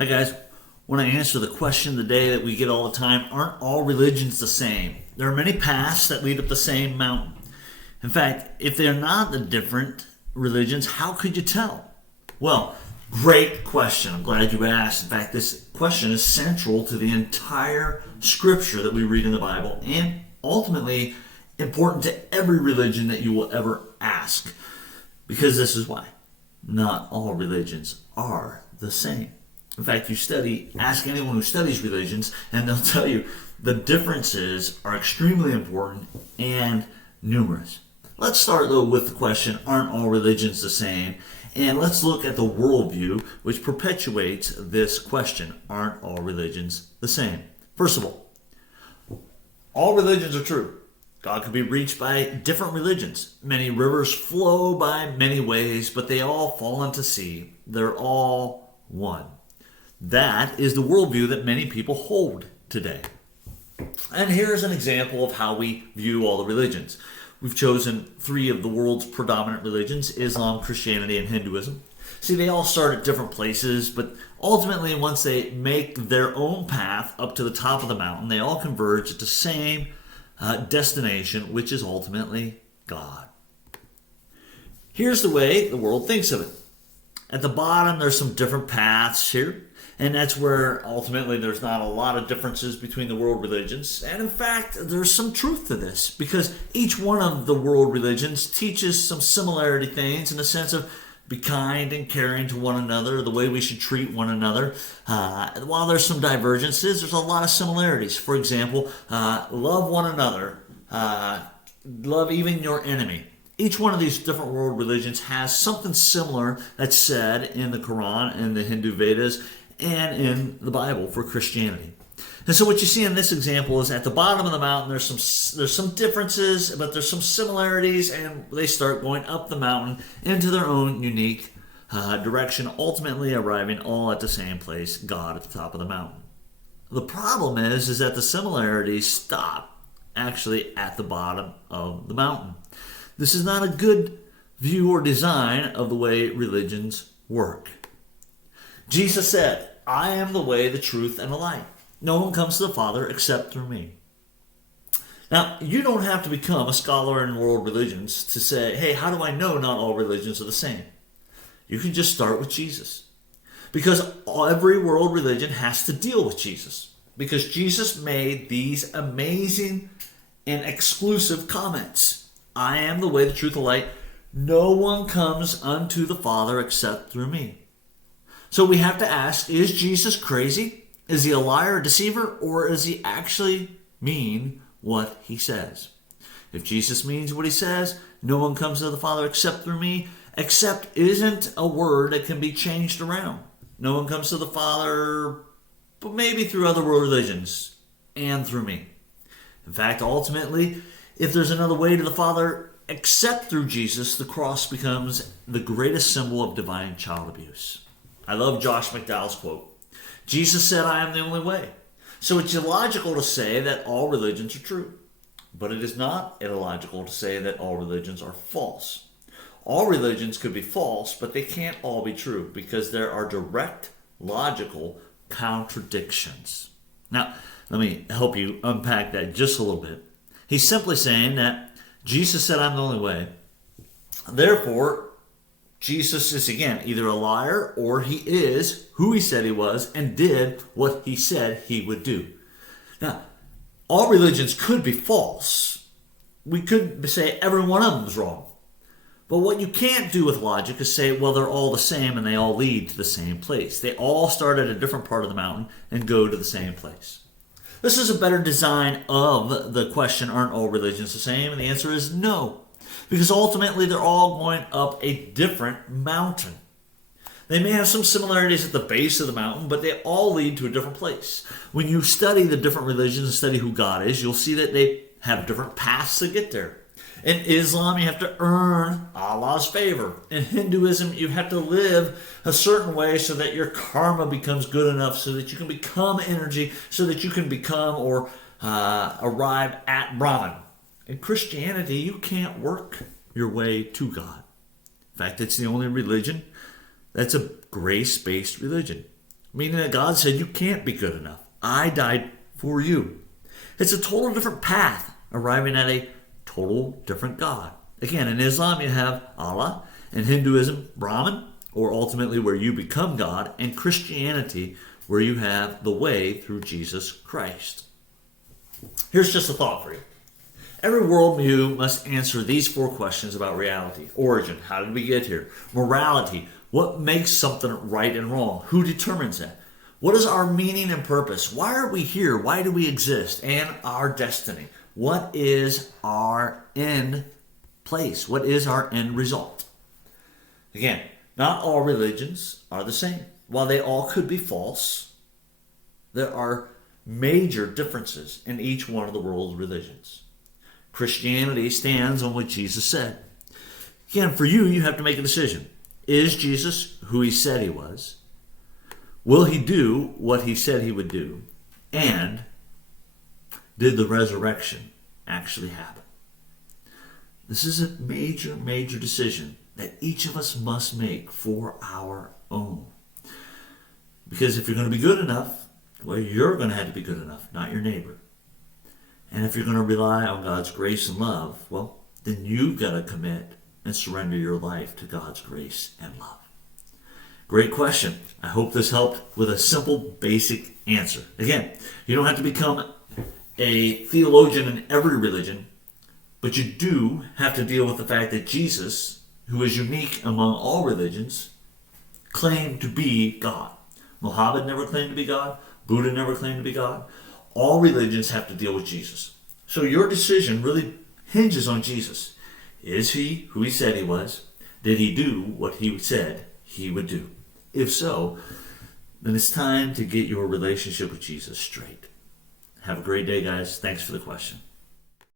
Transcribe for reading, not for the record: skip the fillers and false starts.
Hi guys, when I answer the question of the day that we get all the time, aren't all religions the same? There are many paths that lead up the same mountain. In fact, if they're not the different religions, how could you tell? Well, great question. I'm glad you asked. In fact, this question is central to the entire scripture that we read in the Bible and ultimately important to every religion that you will ever ask. Because this is why. Not all religions are the same. In fact, ask anyone who studies religions, and they'll tell you the differences are extremely important and numerous. Let's start, though, with the question, aren't all religions the same? And let's look at the worldview which perpetuates this question, aren't all religions the same? First of all religions are true. God can be reached by different religions. Many rivers flow by many ways, but they all fall into sea. They're all one. That is the worldview that many people hold today. And here's an example of how we view all the religions. We've chosen 3 of the world's predominant religions, Islam, Christianity, and Hinduism. See, they all start at different places, but ultimately once they make their own path up to the top of the mountain, they all converge at the same destination, which is ultimately God. Here's the way the world thinks of it. At the bottom, there's some different paths here. And that's where ultimately there's not a lot of differences between the world religions. And in fact, there's some truth to this because each one of the world religions teaches some similarity things in the sense of be kind and caring to one another, the way we should treat one another. While there's some divergences, there's a lot of similarities. For example, love one another, love even your enemy. Each one of these different world religions has something similar that's said in the Quran and the Hindu Vedas and in the Bible for Christianity. And so what you see in this example is at the bottom of the mountain there's some differences, but there's some similarities, and they start going up the mountain into their own unique direction, ultimately arriving all at the same place, God at the top of the mountain. The problem is that the similarities stop actually at the bottom of the mountain. This is not a good view or design of the way religions work. Jesus said, I am the way, the truth, and the light. No one comes to the Father except through me. Now, you don't have to become a scholar in world religions to say, hey, how do I know not all religions are the same? You can just start with Jesus. Because every world religion has to deal with Jesus. Because Jesus made these amazing and exclusive comments. I am the way, the truth, and the light. No one comes unto the Father except through me. So we have to ask, is Jesus crazy? Is he a liar, a deceiver, or does he actually mean what he says? If Jesus means what he says, no one comes to the Father except through me, except isn't a word that can be changed around. No one comes to the Father, but maybe through other world religions, and through me. In fact, ultimately, if there's another way to the Father except through Jesus, the cross becomes the greatest symbol of divine child abuse. I love Josh McDowell's quote. Jesus said, I am the only way. So it's illogical to say that all religions are true. But it is not illogical to say that all religions are false. All religions could be false, but they can't all be true because there are direct, logical contradictions. Now, let me help you unpack that just a little bit. He's simply saying that Jesus said, I'm the only way. Therefore, Jesus is, again, either a liar or he is who he said he was and did what he said he would do. Now, all religions could be false. We could say every one of them is wrong. But what you can't do with logic is say, well, they're all the same and they all lead to the same place. They all start at a different part of the mountain and go to the same place. This is a better design of the question, aren't all religions the same? And the answer is no. Because ultimately they're all going up a different mountain. They may have some similarities at the base of the mountain, but they all lead to a different place. When you study the different religions and study who God is, you'll see that they have different paths to get there. In Islam, you have to earn Allah's favor. In Hinduism, you have to live a certain way so that your karma becomes good enough so that you can become energy, so that you can become or arrive at Brahman. In Christianity, you can't work your way to God. In fact, it's the only religion that's a grace-based religion. meaning that God said you can't be good enough. I died for you. It's a total different path, arriving at a total different God. Again, in Islam you have Allah, in Hinduism, Brahman, or ultimately where you become God, and Christianity, where you have the way through Jesus Christ. Here's just a thought for you. Every worldview must answer these 4 questions about reality. Origin, how did we get here? Morality, what makes something right and wrong? Who determines that? What is our meaning and purpose? Why are we here? Why do we exist? And our destiny. What is our end place? What is our end result? Again, not all religions are the same. While they all could be false, there are major differences in each one of the world's religions. Christianity stands on what Jesus said. Again, for you, you have to make a decision. Is Jesus who he said he was? Will he do what he said he would do? And did the resurrection actually happen? This is a major, major decision that each of us must make for our own. Because if you're going to be good enough, well, you're going to have to be good enough, not your neighbor. And if you're going to rely on God's grace and love, well, then you've got to commit and surrender your life to God's grace and love. Great question. I hope this helped with a simple, basic answer. Again, you don't have to become a theologian in every religion, but you do have to deal with the fact that Jesus, who is unique among all religions, claimed to be God. Muhammad never claimed to be God. Buddha never claimed to be God. All religions have to deal with Jesus. So your decision really hinges on Jesus. Is he who he said he was? Did he do what he said he would do? If so, then it's time to get your relationship with Jesus straight. Have a great day, guys. Thanks for the question.